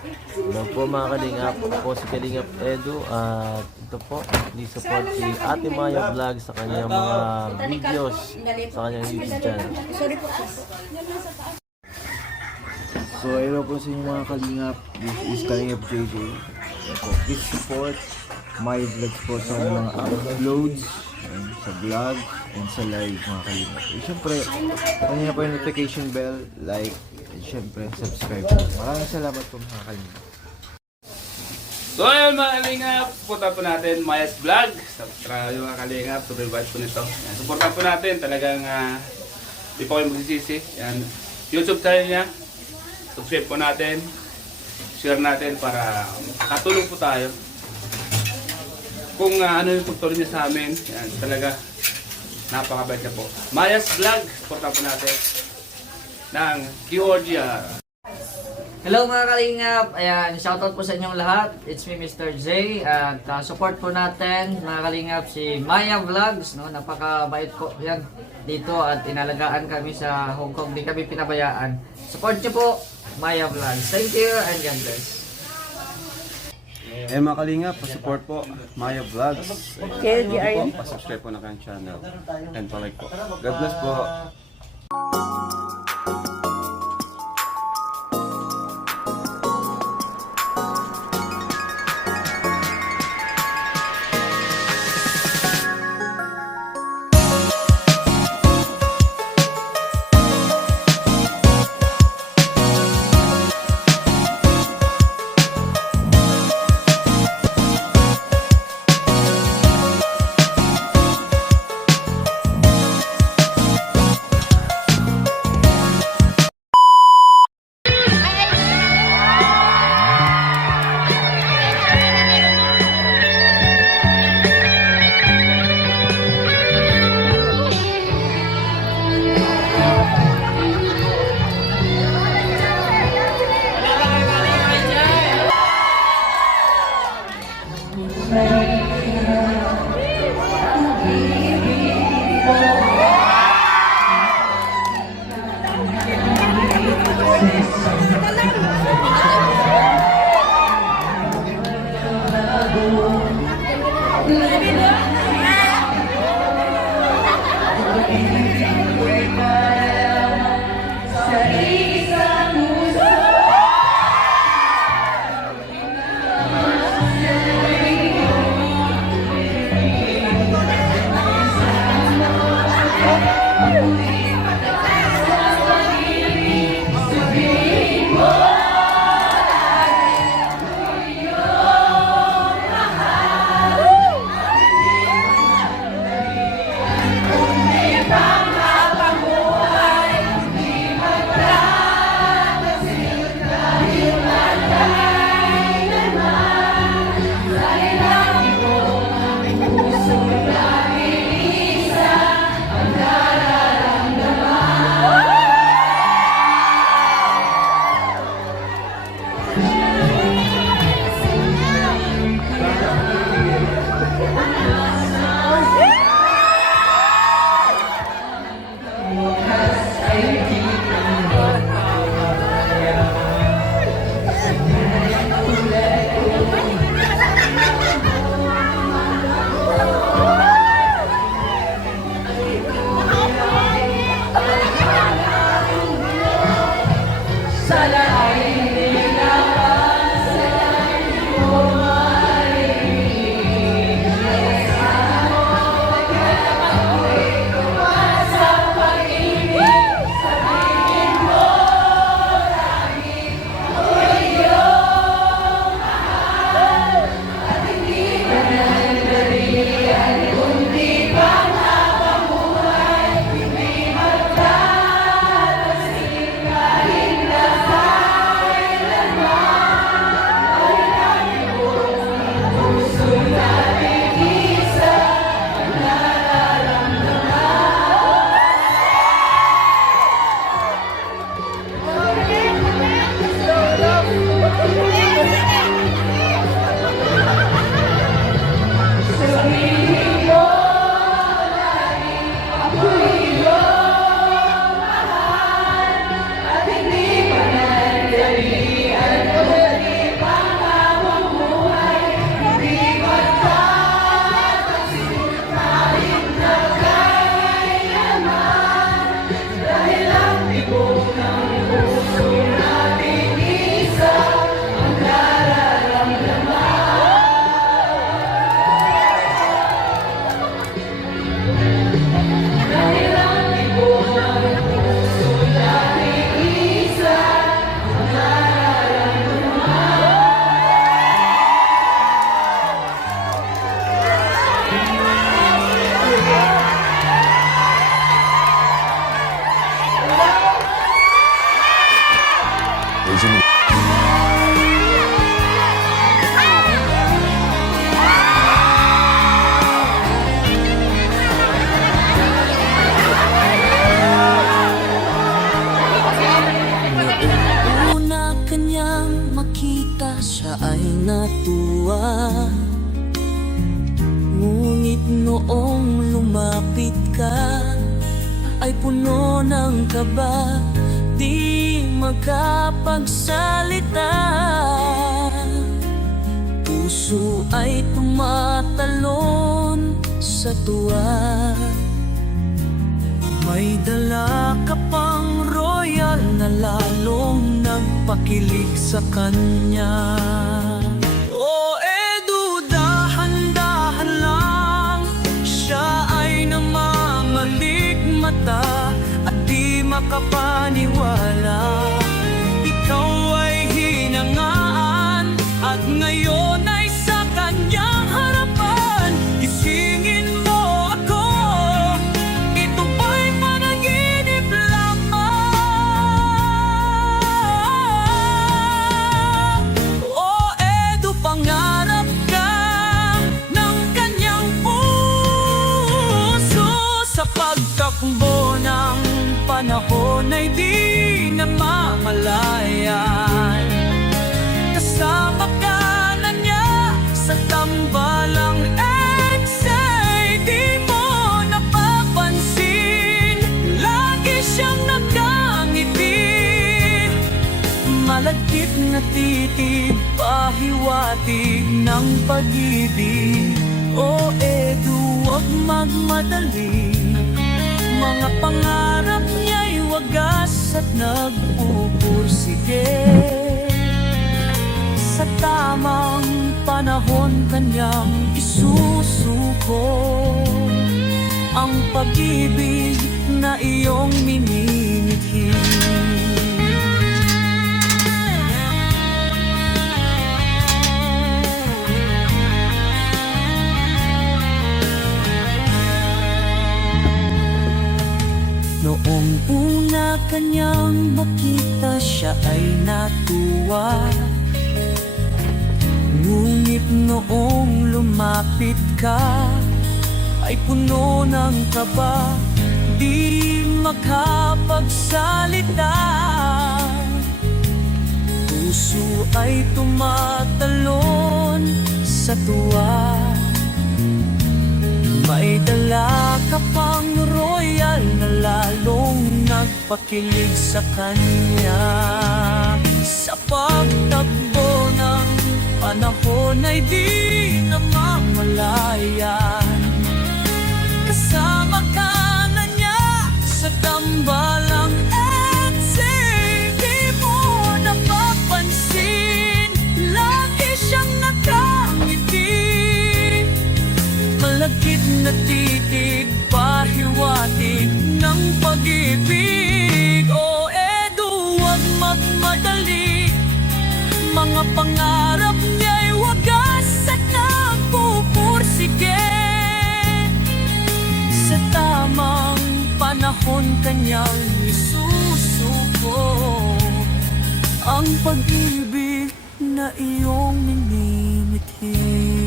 Hello po mga kalingap, ako po si Kalingap Edu at ito po, ni-support si Ate Maya Vlog sa kanyang mga videos sa kanyang YouTube channel. So, hello po sa inyo mga kalingap. This is Kalingap JJ. Please support my vlogs po sa mga uploads, sa vlog, and sa live mga kalingap. Siyempre, kanina po yung notification bell, like, and siyempre, subscribe po. Maraming salamat po mga kalingap. So ayun mga kalingap, supportan po natin Maya's Vlog. Subscribe mga kalingap, subscribe po nito. Yan, supportan po natin, talagang di po kayo magsisisi. Yan, YouTube channel niya. Subscribe po natin, share natin para katulong po tayo. Kung ano yung pagtulong niya sa amin, yan, talaga napakabait niya po. Maya's Vlog, supportan po natin ng Georgia. Hello mga kalingap, ayan, shoutout po sa inyong lahat. It's me Mr. J at support po natin mga kalingap si Maya Vlogs, no? Napakabait po yan dito at inalagaan kami sa Hong Kong, di kami pinabayaan. Support niyo po Maya Vlogs. Thank you and God bless. Mga kalingap, pa-support po Maya Vlogs. Okay, GRN. Pa-subscribe po na kanyang channel and pa-like po. God bless po. Sana ay hindi na siya ay natuwa. Ngunit noong lumapit ka, ay puno ng kaba, di makapagsalita. Puso ay tumatalon sa tuwa. May dala ka pang royal na lalong nagpakilig sa kanya. O Edu, dahan-dahan lang, siya ay namamaligmata at di makapaniwala. Ikaw ay hinangaan at ngayon ay sa kanyang harapan. Gisingin mo ako, ito ba'y panaginip lamang? O Edu, pangarap ka ng kanyang puso. Sa pagtakbo ng panahon ay di namamalayan. Kasama ka na niya sa tambalang eksay, di mo napapansin, lagi siyang nakangiti. Malagkit na titig, pahiwatig ng pag-ibig. O Edu, huwag magmadali, mga pangarap niya'y wagas at nagpupursige. Sa tamang panahon kanyang isusuko ang pag-ibig na iyong minimithi. Noong una kanyang makita, siya ay natuwa. Ngunit noong lumapit ka, ay puno ng kaba, di makapagsalita. Puso ay tumatalon sa tuwa. May dala ka pang royal na lalong nagpakilig sa kanya. Sa pagtakbo ng panahon ay di namamalayan. Kasama ka na niya sa tambalang eksay, di mo napapansin, lagi siyang nakangiti. Malagkit na titig, pahiwatig ng pag-ibig. O Edu, huwag magmadali, mga pangarap niya'y wagas at nagpupursige. Sa tamang panahon kanyang isusuko ang pag-ibig na iyong minimithi.